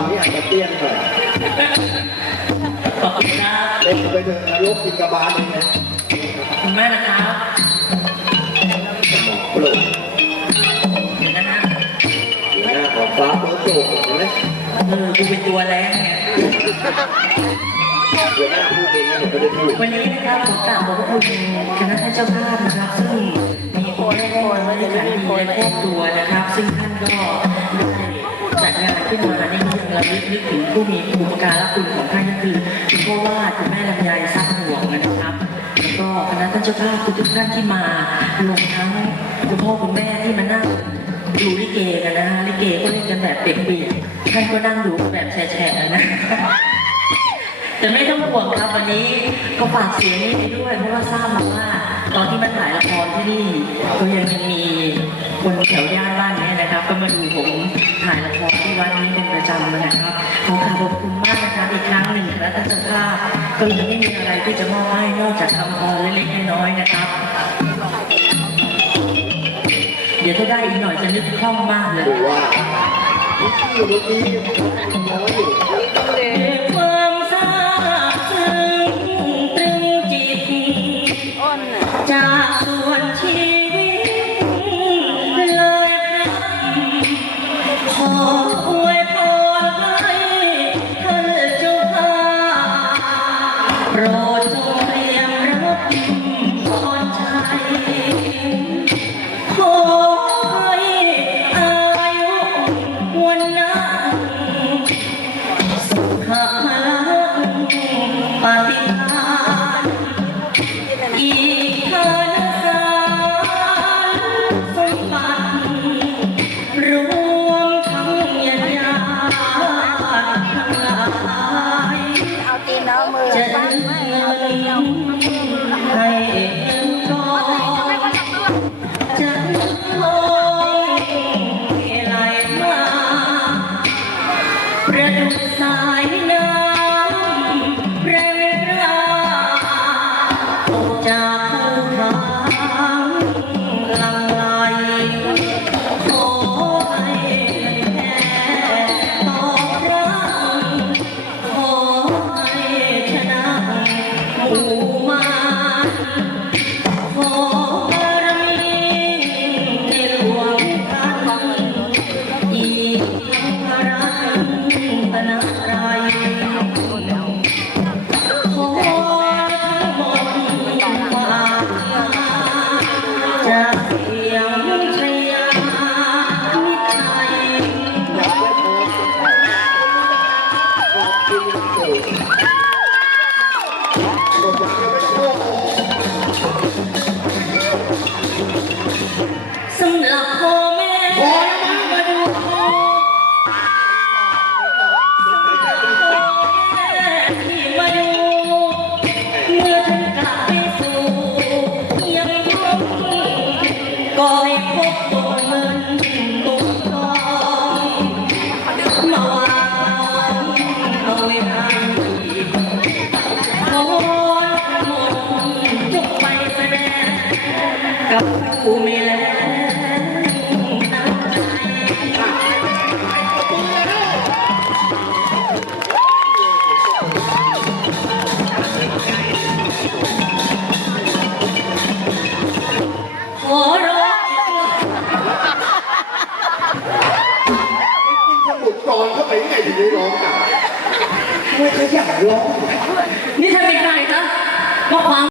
ลนี่อาจจะเตี้ยนหน่อยขอบคุณครับเล่นไปเถอะนรกกินกระบาลเองนะขอบคุณมากนะครับสมองโปร่งเดี๋ยวนะฮะอยู่หน้าของฟ้าเปิดโปร่งเห็นไหมเออกูเป็นตัวแรงเนี่ยอยู่หน้าพูดเองนะเดี๋ยวไม่ได้พูดวันนี้นะครับขอกราบขอบพระคุณคณะท่านเจ้าภาพนะครับ ซึ่งมีคนแรกคนว่าจะมีในครอบครัวนะครับ ซึ่งท่านก็ได้จัดงาน ขึ้นมาในเรื่องระลึกนึกถึงผู้มีภูมิการและคุณของท่านก็คือคุณพ่อวาดคุณแม่ลำไยทรัพย์หวงนะครับแล้วก็คณะท่านเจ้าภาพทุกท่านที่มารวมทั้งคุณพ่อคุณแม่ที่มานั่งดูลิเกกันนะฮะลิเกก็เล่นกันแบบเปียกๆท่านก็นั่งดูแบบแฉะๆนะแต่ไม่ต้องห่วงครับวันนี้ก็ฝากเสียงนี้ไปด้วยเพราะว่าทราบมาว่า ตอนที่มาถ่ายละครที่นี่ก็ยังมีคนแถว ขอขอบคุณมากนะคะอีกครั้งหนึ่งและท่านเจ้าภาพก็ยังไม่มีอะไรที่จะมอบให้นอกจากคำพรเล็กๆน้อยๆนะครับ เดี๋ยวถ้าได้อีกหน่อยจะนึกคล่องมากเลย ว่าชื่อเมื่อกี้น้อยอยู่ด้วยควา ปฏิภาณอีกเทินสารสมบัติรวมทั้งญาติญาติทั้งหลายเอาตีนเอามือจะวางดึงไว้เงินให้ สำหรับพ่อแม่ กับผู้มีแรงน้ำใจขอร้องสมุดกรเข้าไปยังไงถึงได้ร้องกันไม่ขยันร้อง นี่เธอเป็นใครคะมาขวาง